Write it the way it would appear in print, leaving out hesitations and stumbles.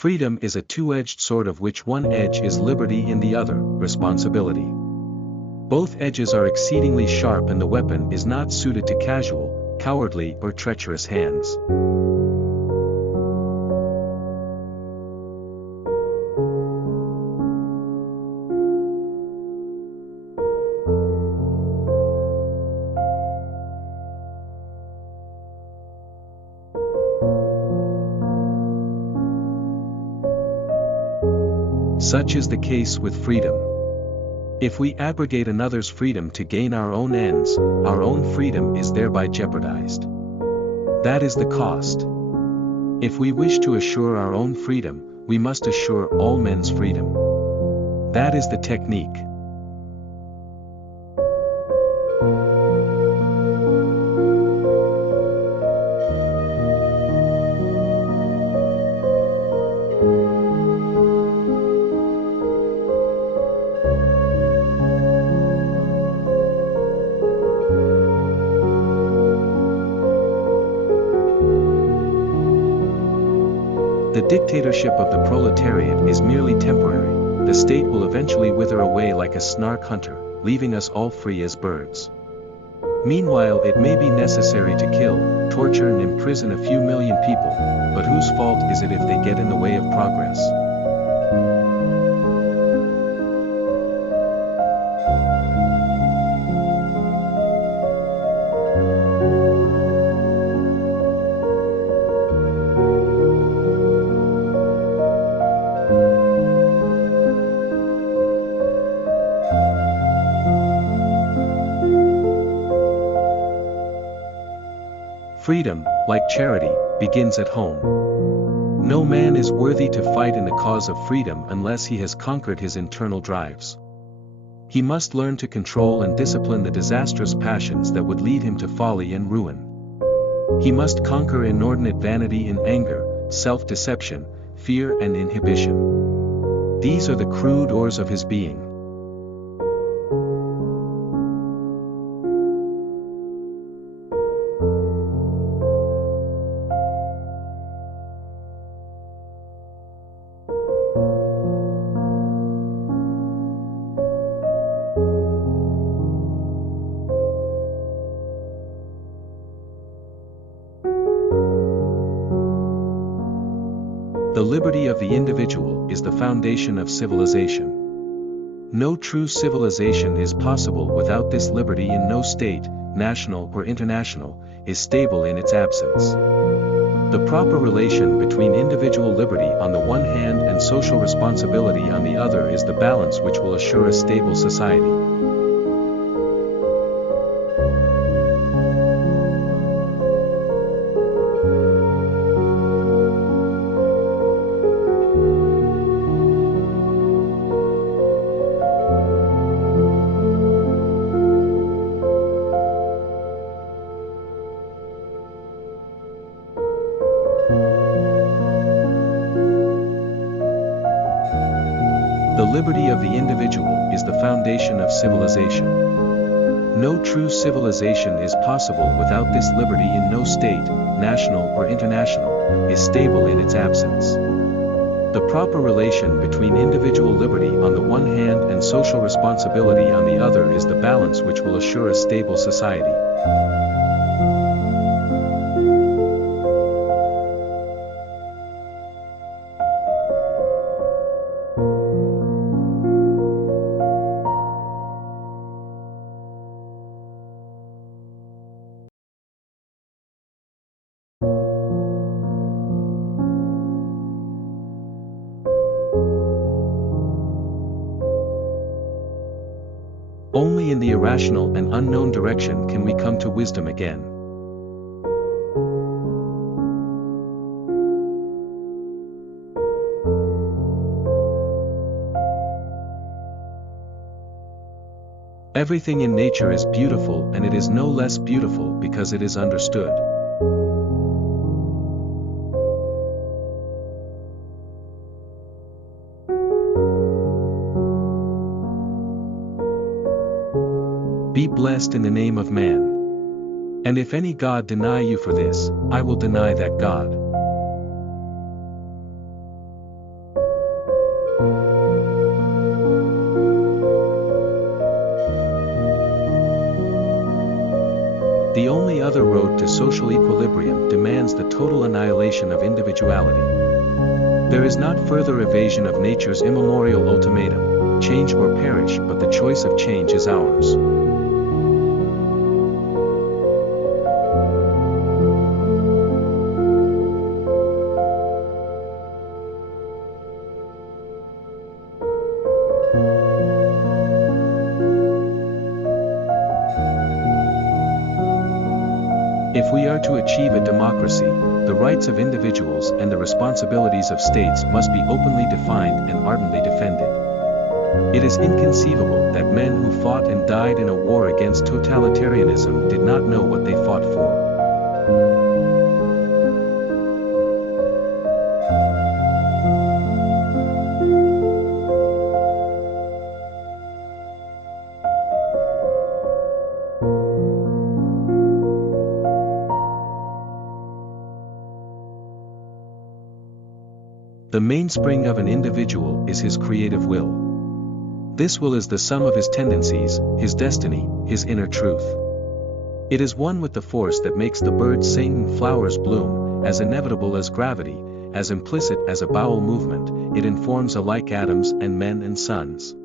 Freedom is a two-edged sword of which one edge is liberty and the other, responsibility. Both edges are exceedingly sharp and the weapon is not suited to casual, cowardly or treacherous hands. Such is the case with freedom. If we abrogate another's freedom to gain our own ends, our own freedom is thereby jeopardized. That is the cost. If we wish to assure our own freedom, we must assure all men's freedom. That is the technique. The dictatorship of the proletariat is merely temporary. The state will eventually wither away like a snark hunter, leaving us all free as birds. Meanwhile, it may be necessary to kill, torture and imprison a few million people, but whose fault is it if they get in the way of progress? Freedom, like charity, begins at home. No man is worthy to fight in the cause of freedom unless he has conquered his internal drives. He must learn to control and discipline the disastrous passions that would lead him to folly and ruin. He must conquer inordinate vanity and anger, self-deception, fear and inhibition. These are the crude ores of his being. The liberty of the individual is the foundation of civilization. No true civilization is possible without this liberty, and no state, national or international, is stable in its absence. The proper relation between individual liberty on the one hand and social responsibility on the other is the balance which will assure a stable society. The liberty of the individual is the foundation of civilization. No true civilization is possible without this liberty, and no state, national or international, is stable in its absence. The proper relation between individual liberty on the one hand and social responsibility on the other is the balance which will assure a stable society. Only in the irrational and unknown direction can we come to wisdom again. Everything in nature is beautiful, and it is no less beautiful because it is understood. Be blessed in the name of man. And if any God deny you for this, I will deny that God. equilibrium demands the total annihilation of individuality. There is not further evasion of nature's immemorial ultimatum, change or perish, but the choice of change is ours. If we are to achieve a democracy, the rights of individuals and the responsibilities of states must be openly defined and ardently defended. It is inconceivable that men who fought and died in a war against totalitarianism did not know what they fought for. The mainspring of an individual is his creative will. This will is the sum of his tendencies, his destiny, his inner truth. It is one with the force that makes the birds sing and flowers bloom, as inevitable as gravity, as implicit as a bowel movement. It informs alike atoms and men and suns.